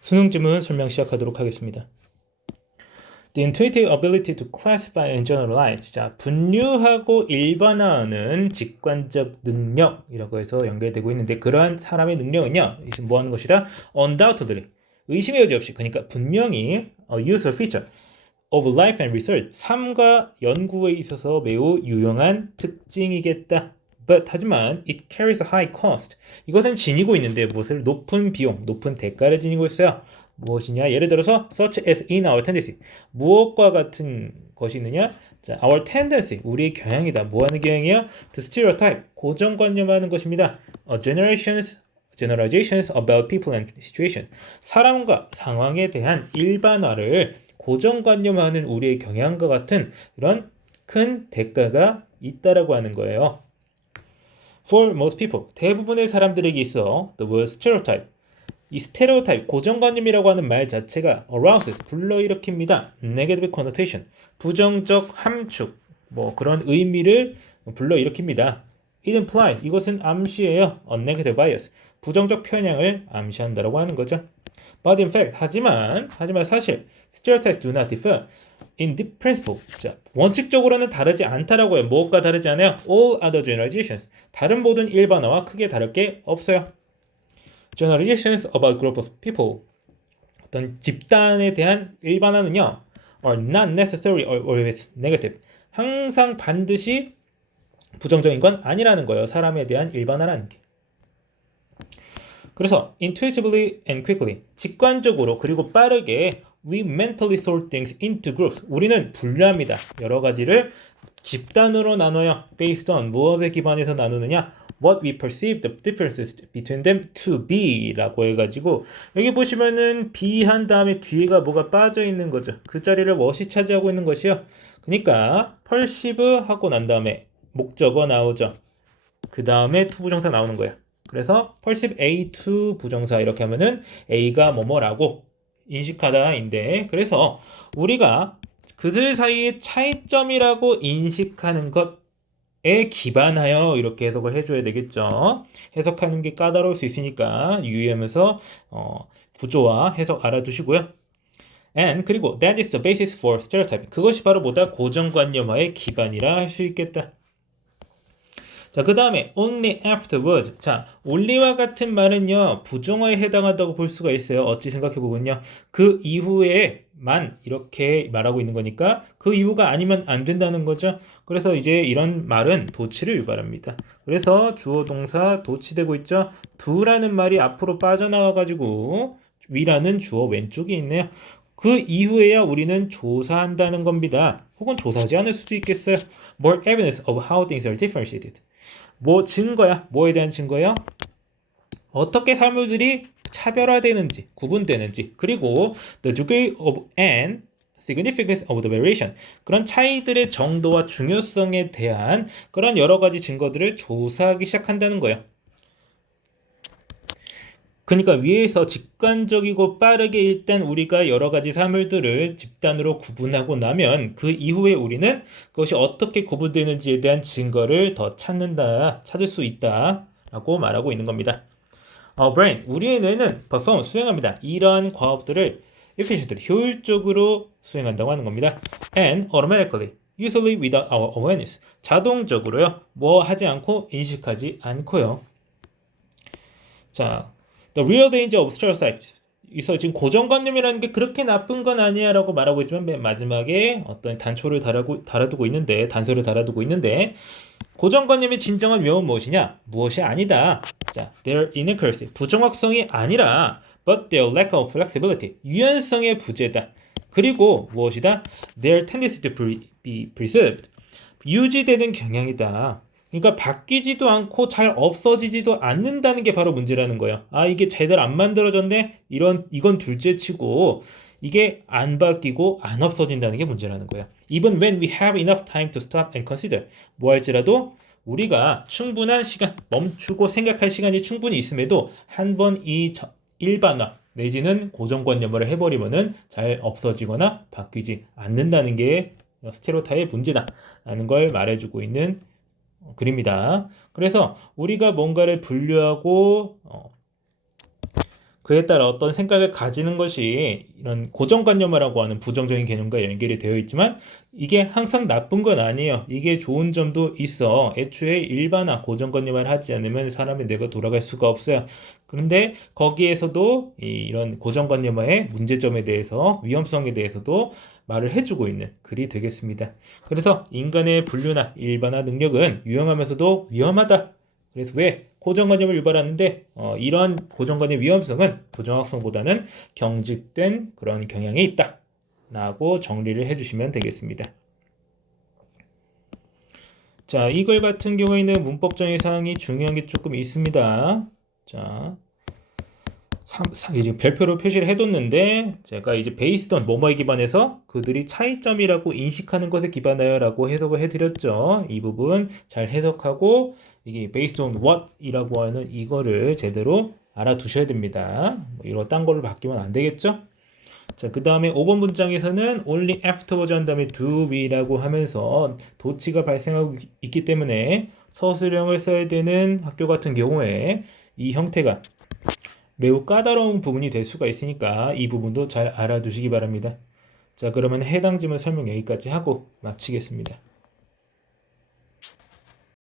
수능 지문 설명 시작하도록 하겠습니다. The intuitive ability to classify and generalize. 자, 분류하고 일반화하는 직관적 능력이라고 해서 연결되고 있는데 그러한 사람의 능력은요. 이것은 뭐 하는 것이다? Undoubtedly. 의심의 여지 없이. 그러니까 분명히 a useful feature of life and research. 삶과 연구에 있어서 매우 유용한 특징이겠다. But 하지만 it carries a high cost. 이것은 지니고 있는데 무엇을 높은 비용, 높은 대가를 지니고 있어요. 무엇이냐? 예를 들어서 such as in our tendency. 무엇과 같은 것이 있느냐? 자, our tendency. 우리의 경향이다. 뭐 하는 경향이요? To stereotype. 고정관념하는 것입니다. Generalizations about people and situation. 사람과 상황에 대한 일반화를 고정관념하는 우리의 경향과 같은 이런 큰 대가가 있다라고 하는 거예요. For most people, 대부분의 사람들에게 있어 the word stereotype. 이 스테레오타입, 고정관념이라고 하는 말 자체가 arouses, 불러일으킵니다. negative connotation, 부정적 함축, 뭐 그런 의미를 불러일으킵니다. it implies, 이것은 암시해요. a negative bias, 부정적 편향을 암시한다라고 하는 거죠. But in fact, 하지만 사실 stereotypes do not differ in the principle. 자, 원칙적으로는 다르지 않다라고 해요. 무엇과 다르지 않아요? All other generalizations. 다른 모든 일반화와 크게 다를 게 없어요. Generalizations about group of people. 어떤 집단에 대한 일반화는요, are not necessarily always negative. 항상 반드시 부정적인 건 아니라는 거예요. 사람에 대한 일반화라는 게. 그래서 intuitively and quickly, 직관적으로 그리고 빠르게 we mentally sort things into groups. 우리는 분류합니다. 여러 가지를 집단으로 나눠요. based on 무엇에 기반해서 나누느냐? What we perceive the differences between them to be 라고 해가지고 여기 보시면은 be 한 다음에 뒤에가 뭐가 빠져 있는 거죠. 그 자리를 what이 차지하고 있는 것이요. 그러니까 perceive 하고 난 다음에 목적어 나오죠. 그 다음에 to 부정사 나오는 거예요. 그래서 perceive A to 부정사 이렇게 하면은 A가 뭐뭐라고 인식하다인데 그래서 우리가 그들 사이의 차이점이라고 인식하는 것에 기반하여 이렇게 해석을 해줘야 되겠죠. 해석하는 게 까다로울 수 있으니까 유의하면서 구조와 해석 알아두시고요. And 그리고 that is the basis for stereotyping. 그것이 바로 뭐다? 고정관념화의 기반이라 할 수 있겠다. 자, 그 다음에 only afterwards. 자, only와 같은 말은요 부정어에 해당한다고 볼 수가 있어요. 어찌 생각해보면요 그 이후에만 이렇게 말하고 있는 거니까 그 이후가 아니면 안 된다는 거죠. 그래서 이제 이런 말은 도치를 유발합니다. 그래서 주어 동사 도치되고 있죠. do라는 말이 앞으로 빠져나와가지고 위라는 주어 왼쪽에 있네요. 그 이후에야 우리는 조사한다는 겁니다. 혹은 조사하지 않을 수도 있겠어요. More evidence of how things are differentiated. 뭐 증거야? 뭐에 대한 증거요? 어떻게 사물들이 차별화되는지, 구분되는지, 그리고 the degree of and significance of the variation. 그런 차이들의 정도와 중요성에 대한 그런 여러 가지 증거들을 조사하기 시작한다는 거예요. 그러니까 위에서 직관적이고 빠르게 일단 우리가 여러 가지 사물들을 집단으로 구분하고 나면 그 이후에 우리는 그것이 어떻게 구분되는지에 대한 증거를 더 찾을 수 있다라고 말하고 있는 겁니다. Our brain, 우리의 뇌는 perform, 수행합니다. 이러한 과업들을 efficiently, 효율적으로 수행한다고 하는 겁니다. And automatically, usually without our awareness, 자동적으로요. 뭐 하지 않고 인식하지 않고요. 자, The real danger of stereotypes. 그래서 지금 고정관념이라는 게 그렇게 나쁜 건 아니야라고 말하고 있지만 맨 마지막에 어떤 단초를 달아두고 있는데 단서를 달아두고 있는데 고정관념의 진정한 위험은 무엇이냐? 무엇이 아니다. 자, their inaccuracy. 부정확성이 아니라 but their lack of flexibility. 유연성의 부재다. 그리고 무엇이다? Their tendency to be preserved. 유지되는 경향이다. 그러니까 바뀌지도 않고 잘 없어지지도 않는다는 게 바로 문제라는 거예요. 아, 이게 제대로 안 만들어졌네? 이건 둘째치고 이게 안 바뀌고 안 없어진다는 게 문제라는 거예요. Even when we have enough time to stop and consider. 뭐 할지라도 우리가 충분한 시간, 멈추고 생각할 시간이 충분히 있음에도 한 번 이 일반화 내지는 고정관념을 해버리면은 잘 없어지거나 바뀌지 않는다는 게 스테레오타입의 문제다라는 걸 말해주고 있는 그립니다. 그래서 우리가 뭔가를 분류하고 그에 따라 어떤 생각을 가지는 것이 이런 고정관념이라고 하는 부정적인 개념과 연결이 되어 있지만 이게 항상 나쁜 건 아니에요. 이게 좋은 점도 있어. 애초에 일반화 고정관념을 하지 않으면 사람의 뇌가 돌아갈 수가 없어요. 그런데 거기에서도 이런 고정관념화의 문제점에 대해서 위험성에 대해서도 말을 해주고 있는 글이 되겠습니다. 그래서 인간의 분류나 일반화 능력은 유용하면서도 위험하다. 그래서 왜? 고정관념을 유발하는데 이러한 고정관념의 위험성은 부정확성보다는 경직된 그런 경향이 있다 라고 정리를 해주시면 되겠습니다. 자, 이 글 같은 경우에는 문법적인 사항이 중요한 게 조금 있습니다. 자, 이제 별표로 표시를 해뒀는데 제가 이제 based on 뭐뭐에 기반해서 그들이 차이점이라고 인식하는 것에 기반하여 라고 해석을 해드렸죠. 이 부분 잘 해석하고 이게 based on what 이라고 하는 이거를 제대로 알아두셔야 됩니다. 뭐 이런 딴 걸로 바뀌면 안 되겠죠. 자, 그 다음에 5번 문장에서는 only afterwards 한 다음에 do we라고 하면서 도치가 발생하고 있기 때문에 서술형을 써야 되는 학교 같은 경우에 이 형태가 매우 까다로운 부분이 될 수가 있으니까 이 부분도 잘 알아두시기 바랍니다. 자, 그러면 해당 지문 설명 여기까지 하고 마치겠습니다.